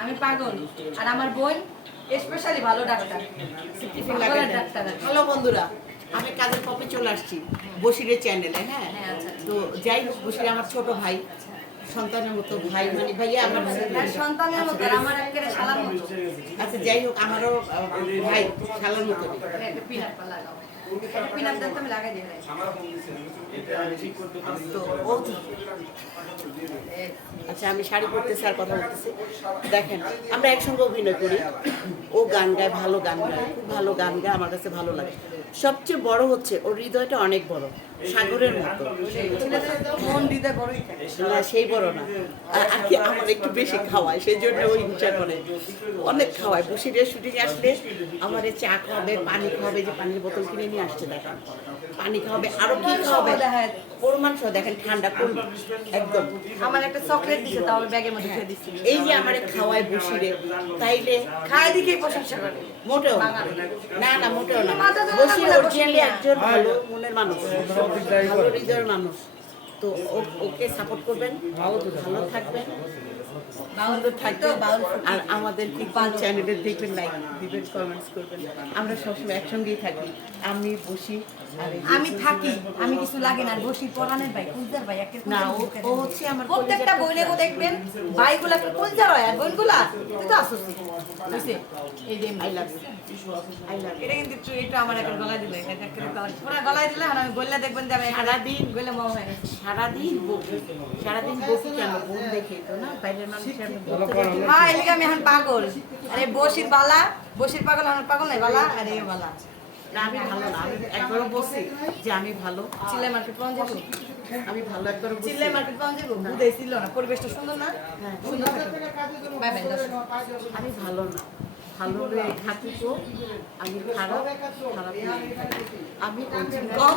আমি পাগল। আর আমার বোন স্পেশালি ভালো ডাক্তার। ডাক্তার হ্যালো বন্ধুরা আমি কাজের পপে চলে আসছি বসিরের চ্যানেলে হ্যাঁ? হ্যাঁ, আচ্ছা। তো যাই হোক বসির আমার ছোট ভাই সন্তানের মতো ভাই মানে ভাইয়া আমার সন্তানের মতো আমার একেবারে শালার মতো। আচ্ছা যাই হোক আমারও ভাই শালার মতো। দেন তো আচ্ছা আমি শাড়ি পরতেছি আর কথা বলতেছি। দেখেন আমরা একসঙ্গে অভিনয় করি। ও গান গায় ভালো গান গায় খুব ভালো গান গায় আমার কাছে ভালো লাগে। সবচেয়ে বড় হচ্ছে ওর হৃদয়টা অনেক বড় সাগরের মতো। মন হৃদয় বড়ই না সেই বড় না। আর কি আমার একটু বেশি খাওয়ায় সেই জন্য ওই হিংসা করে। অনেক খাওয়ায় বসিরের শুটিং আসলে আমার চা খাওয়াবে পানি খাওয়াবে যে পানির বোতল কিনে নিয়ে আসছে দেখেন। পানি খাওয়াবে আরও কি খাওয়াবে। পরিমাণ সহ দেখেন ঠান্ডা করবে একদম। আমার একটা চকলেট দিছে তাও আমি ব্যাগের মধ্যে ফেলে দিছি এই যে আমার খাওয়ায় বসিরে তাইলে খায় দিকে প্রশংসা করে? মোটেও না। না মোটেও না। বসি বসির অরিজিনালি একজন ভালো মনের মানুষ। ভালো হৃদয়ের মানুষ। তো ও- ওকে সাপোর্ট করবেন ভালো থাকবেন। আর আমাদের চ্যানেলে দেখবেন লাইক দিবেন কমেন্টস করবেন আমরা সবসময় একসঙ্গেই থাকি। আমি বসি আমি থাকি আমি কিছু লাগে না বসি ভাই কুলজার ভাই না, ও-। হচ্ছে আমার প্রত্যেকটা দেখবেন ভাইগুলা কুলজার হয় আর বোনগুলা? তুই তো আসছিস বুঝছে? এই যে আই লাভ আই লাভ এটা কিন্তু একটু আমার এখন গলায় দিলে এটা গলায়- পুরো গলায় দিলে আর আমি বললে দেখবেন যে আমি সারাদিন গলে মম হয়ে সারাদিন বকি। সারাদিন বকি কেন? বোন দেখে তো না বাইরের হ্যাঁ এলিগে আমি এখন পাগল। আরে বসির বালা বসির পাগল আমার পাগল নাই বালা আর বালা আমি ভালো না। একবারও যে আমি ভালো। চিল্লাই মার্কেট পাওয়া যাব? আমি ভালো চিল্লাই মার্কেট পাওয়া যাব? বুঝে ছিল না। পরিবেশটা সুন্দর না। সুন্দর বাই বাই আমি ভালো না। ভালো হয়ে থাকি তো আমি খারাপ খারাপ আমি ভালো